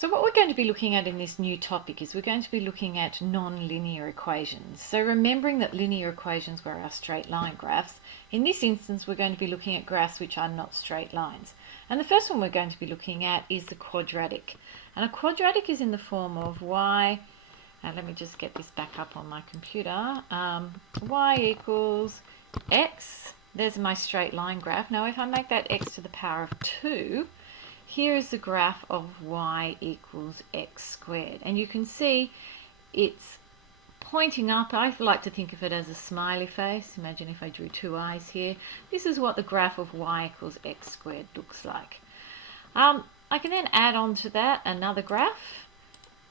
So what we're going to be looking at in this new topic is we're going to be looking at non-linear equations. So remembering that linear equations were our straight line graphs, in this instance we're going to be looking at graphs which are not straight lines. And the first one we're going to be looking at is the quadratic. And a quadratic is in the form of y, and let me just get this back up on my computer, y equals x. There's my straight line graph. Now if I make that x to the power of 2, here is the graph of y equals x squared. And you can see it's pointing up. I like to think of it as a smiley face. Imagine if I drew two eyes here. This is what the graph of y equals x squared looks like. I can then add on to that another graph.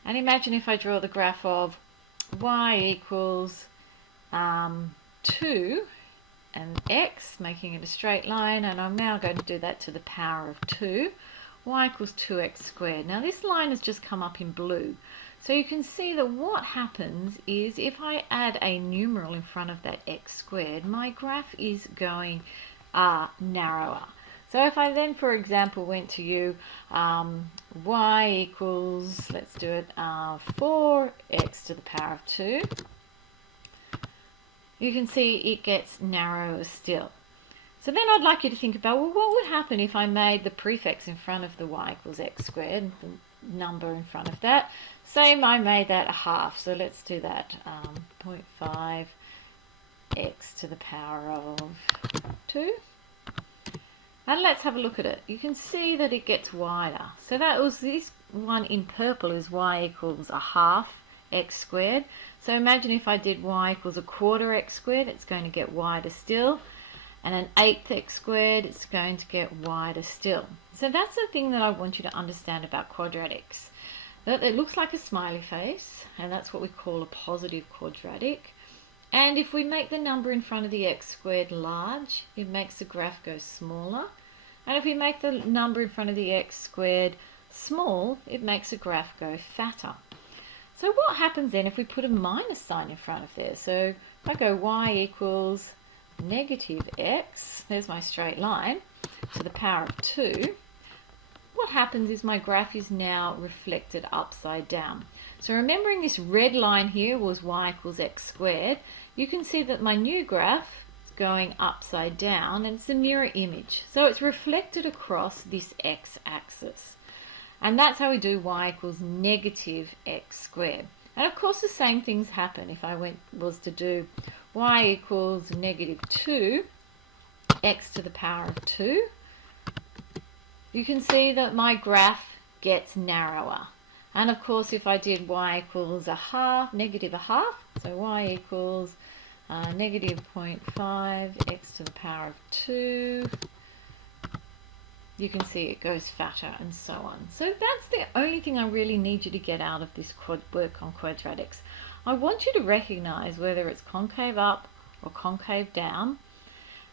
And imagine if I draw the graph of y equals 2 and x, making it a straight line. And I'm now going to do that to the power of 2. Y equals 2x squared. Now this line has just come up in blue. So you can see that what happens is if I add a numeral in front of that x squared, my graph is going narrower. So if I then, for example, went to you, y equals, let's do it, 4x to the power of 2, you can see it gets narrower still. So then I'd like you to think about, well, what would happen if I made the prefix in front of the y equals x squared, the number in front of that. Say I made that a half, so let's do that, 0.5 x to the power of 2. And let's have a look at it. You can see that it gets wider. So that was this one in purple is y equals a half x squared. So imagine if I did y equals a quarter x squared, it's going to get wider still. And an eighth x squared, it's going to get wider still. So that's the thing that I want you to understand about quadratics. That it looks like a smiley face, and that's what we call a positive quadratic. And if we make the number in front of the x squared large, it makes the graph go smaller. And if we make the number in front of the x squared small, it makes the graph go fatter. So what happens then if we put a minus sign in front of there? So if I go y equals negative x, there's my straight line, to the power of 2, what happens is my graph is now reflected upside down. So remembering this red line here was y equals x squared, you can see that my new graph is going upside down and it's a mirror image. So it's reflected across this x-axis. And that's how we do y equals negative x squared. And of course the same things happen if I was to do y equals negative 2 x to the power of 2. You can see that my graph gets narrower. And of course if I did y equals a half, negative a half, so y equals negative 0.5 x to the power of 2, you can see it goes fatter and so on. So that's the only thing I really need you to get out of this work on quadratics. I want you to recognize whether it's concave up or concave down.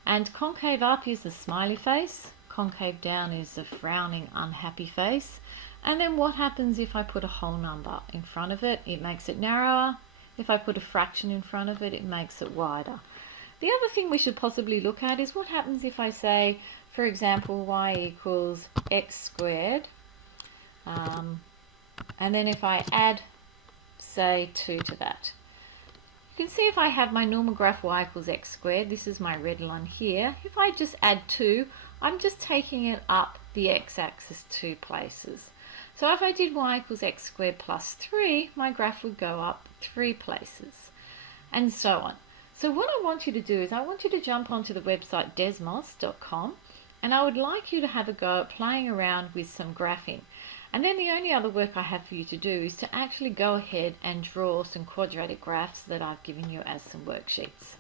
And concave up is the smiley face, concave down is the frowning unhappy face. And then what happens if I put a whole number in front of it? It makes it narrower. If I put a fraction in front of it, it makes it wider. The other thing we should possibly look at is what happens if I say, for example, y equals x squared, and then if I add, say, 2 to that. You can see if I have my normal graph y equals x squared, this is my red line here, if I just add 2, I'm just taking it up the x-axis 2 places. So if I did y equals x squared plus 3, my graph would go up 3 places, and so on. So what I want you to do is I want you to jump onto the website desmos.com, and I would like you to have a go at playing around with some graphing. And then the only other work I have for you to do is to actually go ahead and draw some quadratic graphs that I've given you as some worksheets.